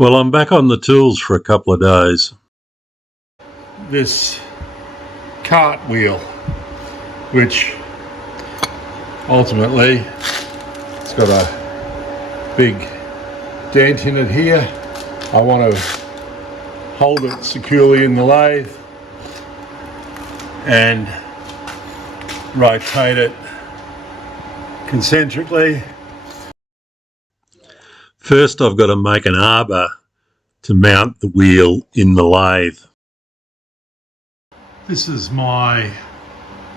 Well, I'm back on the tools for a couple of days. This cart wheel, which ultimately it's got a big dent in it here. I want to hold it securely in the lathe and rotate it concentrically. First, I've got to make an arbor to mount the wheel in the lathe. This is my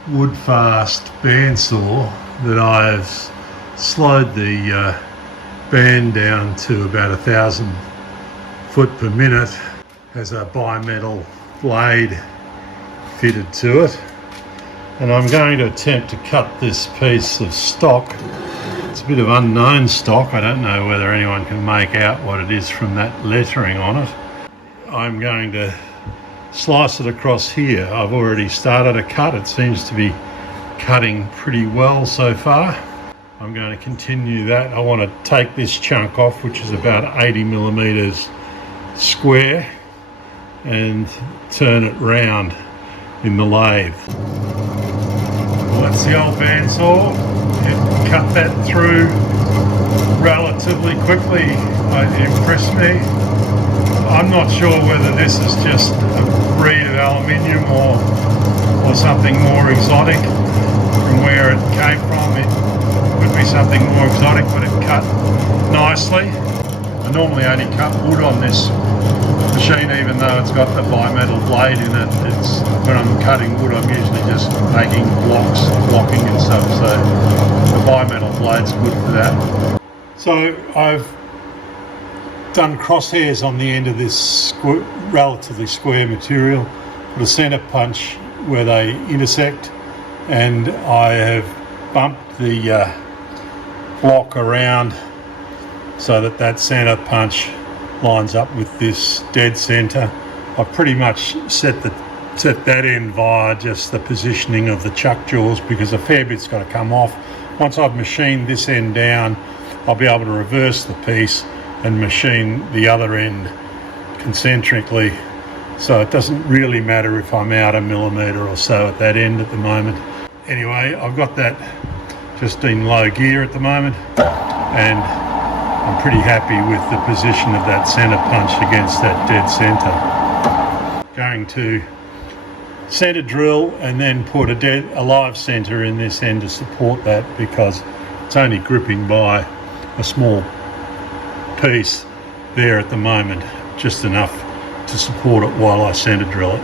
wood fast bandsaw that I've slowed the band down to about 1,000 foot per minute. Has a bimetal blade fitted to it, and I'm going to attempt to cut this piece of stock. It's a bit of unknown stock. I don't know whether anyone can make out what it is from that lettering on it. I'm going to slice it across here. I've already started a cut. It seems to be cutting pretty well so far. I'm going to continue that. I want to take this chunk off, which is about 80 millimeters square, and turn it round in the lathe. Well, that's the old bandsaw. It cut that through relatively quickly. It impressed me. I'm not sure whether this is just a breed of aluminium or something more exotic from where it came from. It could be something more exotic, but it cut nicely. I normally only cut wood on this machine, even though it's got the bimetal blade in it. When I'm cutting wood, I'm usually just making blocking and stuff, so the bimetal blade's good for that. So I've done crosshairs on the end of this relatively square material, put a centre punch where they intersect, and I have bumped the block around so that centre punch lines up with this dead centre. I've pretty much set that end via just the positioning of the chuck jaws, because a fair bit's got to come off. Once I've machined this end down, I'll be able to reverse the piece and machine the other end concentrically, so it doesn't really matter if I'm out a millimetre or so at that end at the moment. Anyway, I've got that just in low gear at the moment, and I'm pretty happy with the position of that centre punch against that dead centre. Going to centre drill and then put a live centre in this end to support that, because it's only gripping by a small piece there at the moment, just enough to support it while I centre drill it.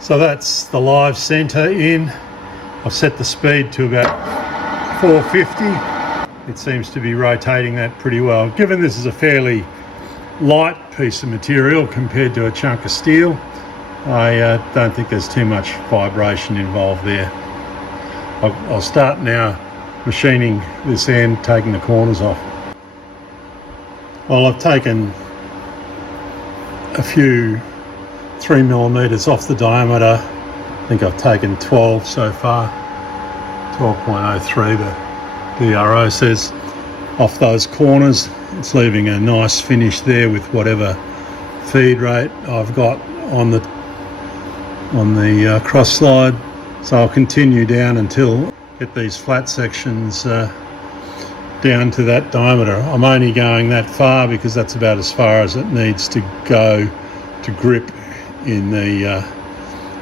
So that's the live centre in. I've set the speed to about 450. It seems to be rotating that pretty well. Given this is a fairly light piece of material compared to a chunk of steel, I don't think there's too much vibration involved there. I'll start now machining this end, taking the corners off. Well, I've taken a few 3 millimeters off the diameter. I think I've taken 12 so far, 12.03 the DRO says, off those corners. It's leaving a nice finish there with whatever feed rate I've got on the cross slide. So I'll continue down until I get these flat sections down to that diameter. I'm only going that far because that's about as far as it needs to go to grip in the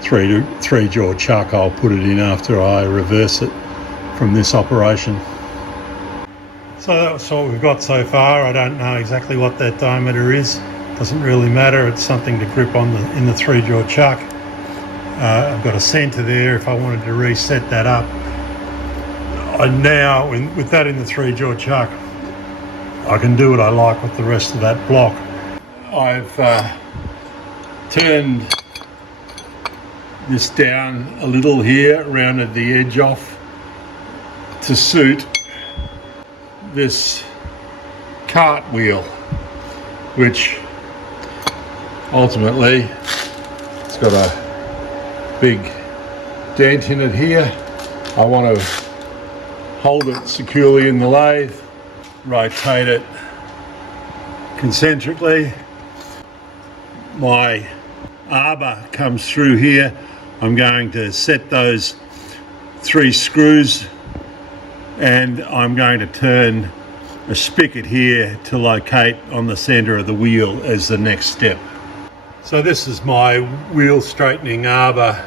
three jaw chuck. I'll put it in after I reverse it from this operation. So that's what we've got so far. I don't know exactly what that diameter is. Doesn't really matter. It's something to grip on in the three jaw chuck. I've got a centre there if I wanted to reset that up. Now, with that in the three jaw chuck, I can do what I like with the rest of that block. I've turned this down a little here, rounded the edge off to suit this cart wheel, which ultimately it's got a big dent in it here. I want to hold it securely in the lathe, rotate it concentrically. My arbor comes through here. I'm going to set those 3 screws, and I'm going to turn a spigot here to locate on the center of the wheel as the next step. So this is my wheel straightening arbor.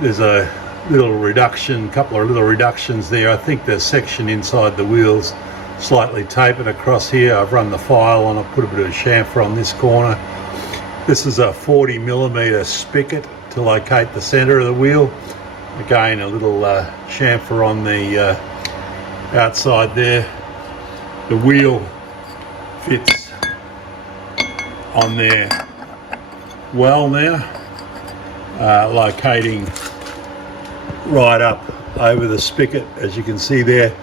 There's a little reduction, couple of little reductions there. I think the section inside the wheel's slightly tapered across here. I've run the file and I've put a bit of chamfer on this corner. This is a 40mm spigot to locate the center of the wheel. Again, a little chamfer on the outside there. The wheel fits on there well now, locating right up over the spigot, as you can see there.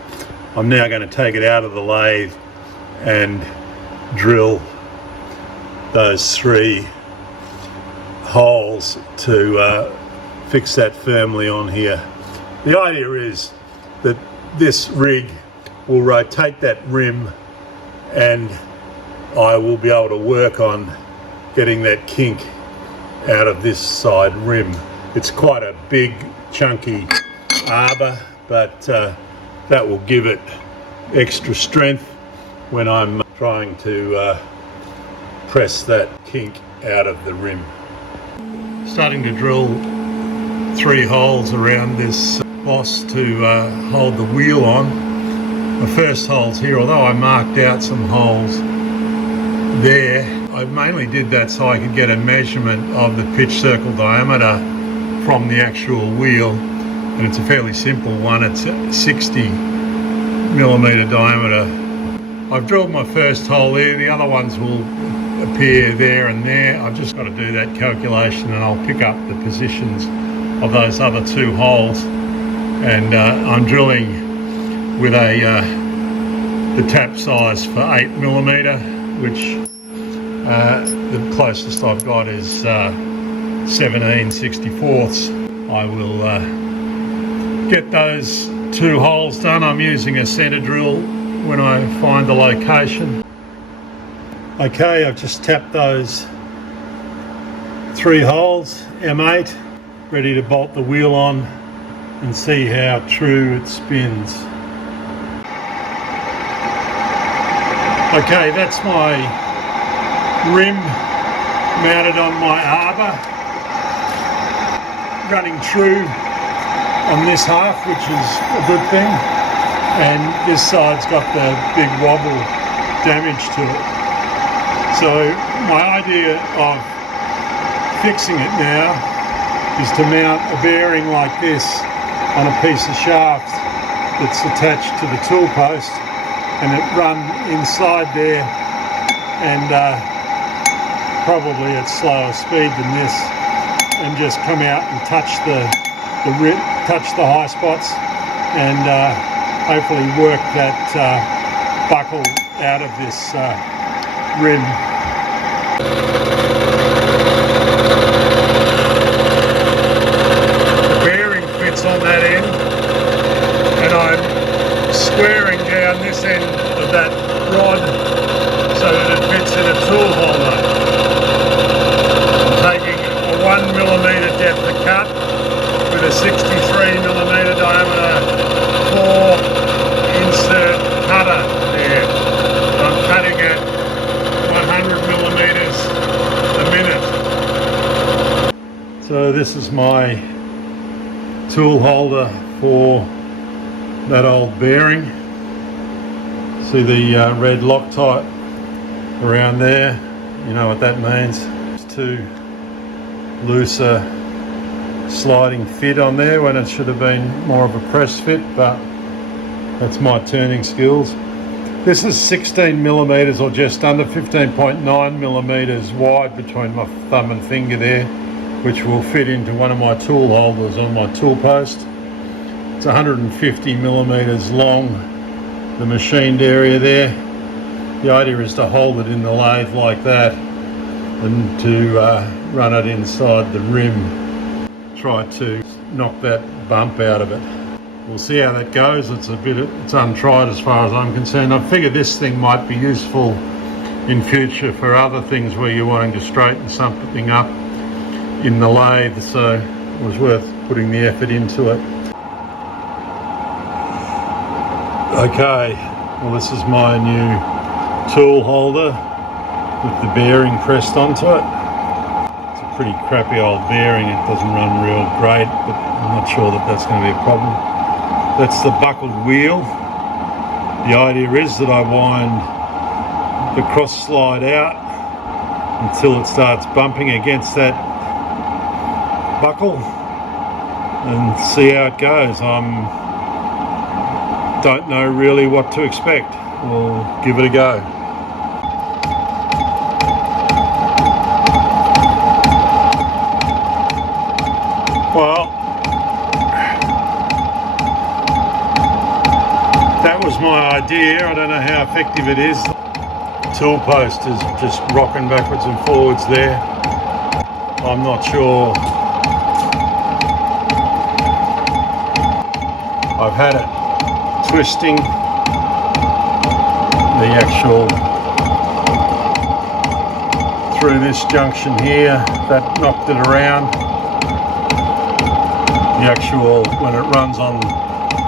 I'm now going to take it out of the lathe and drill those 3 holes to fix that firmly on here. The idea is that this rig will rotate that rim, and I will be able to work on getting that kink out of this side rim. It's quite a big chunky arbor, but that will give it extra strength when I'm trying to press that kink out of the rim. Starting to drill 3 holes around this boss to hold the wheel on. The first hole's here, although I marked out some holes there. I mainly did that so I could get a measurement of the pitch circle diameter from the actual wheel, and it's a fairly simple one. It's a 60mm diameter. I've drilled my first hole there. The other ones will appear there and there. I've just got to do that calculation, and I'll pick up the positions of those other 2 holes. And I'm drilling with the tap size for 8mm, which the closest I've got is 17/64. I will get those 2 holes done. I'm using a center drill when I find the location. Okay, I've just tapped those 3 holes, M8, ready to bolt the wheel on and see how true it spins. Okay, that's my rim mounted on my arbor, running true on this half, which is a good thing, and this side's got the big wobble damage to it. So my idea of fixing it now is to mount a bearing like this on a piece of shaft that's attached to the tool post, and it run inside there, and probably at slower speed than this, and just come out and touch the high spots, and hopefully work that buckle out of this rim. The bearing fits on that end, and I'm squaring down this end of that rod so that it fits in a tool holder. I'm taking a 1mm depth of cut with a 63mm diameter 4-insert cutter there. I'm cutting at 100mm a minute. So this is my tool holder for that old bearing. See the red Loctite around there? You know what that means. It's 2 looser sliding fit on there when it should have been more of a press fit, but that's my turning skills. This is 16mm or just under 15.9mm wide between my thumb and finger there, which will fit into one of my tool holders on my tool post. It's 150mm long, the machined area there. The idea is to hold it in the lathe like that and to run it inside the rim. Try to knock that bump out of it. We'll see how that goes. It's untried as far as I'm concerned. I figure this thing might be useful in future for other things where you're wanting to straighten something up in the lathe, so it was worth putting the effort into it. Okay, well this is my new tool holder with the bearing pressed onto it. It's a pretty crappy old bearing, it doesn't run real great, but I'm not sure that that's going to be a problem. That's the buckled wheel. The idea is that I wind the cross slide out until it starts bumping against that buckle and see how it goes. Don't know really what to expect. We'll give it a go. Well, that was my idea. I don't know how effective it is. Tool post is just rocking backwards and forwards there. I'm not sure. I've had it twisting the actual through this junction here, that knocked it around. The actual, when it runs on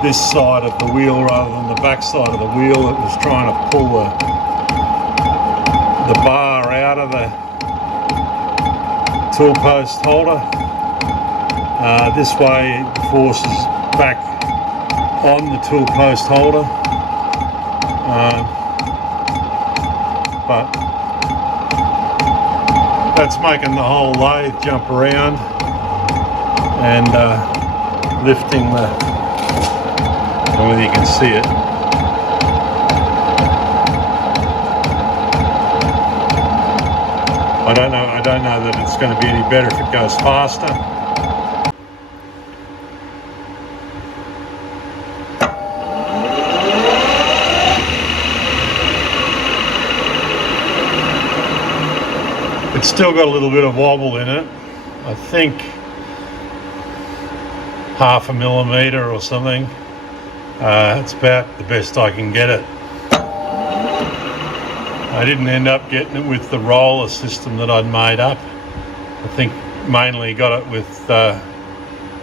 this side of the wheel rather than the back side of the wheel, it was trying to pull the bar out of the tool post holder. This way it forces back on the tool post holder, but that's making the whole lathe jump around and lifting the, I don't know whether you can see it. I don't know that it's going to be any better if it goes faster. It's still got a little bit of wobble in it. I think 1/2 millimetre or something. It's about the best I can get it. I didn't end up getting it with the roller system that I'd made up. I think mainly got it with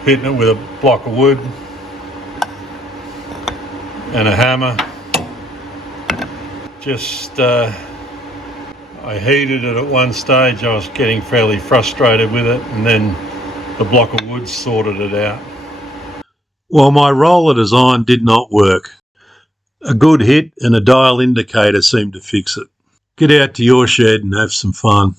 hitting it with a block of wood and a hammer. Just I heated it at one stage. I was getting fairly frustrated with it, and then the block of wood sorted it out. Well, my roller design did not work. A good hit and a dial indicator seemed to fix it. Get out to your shed and have some fun.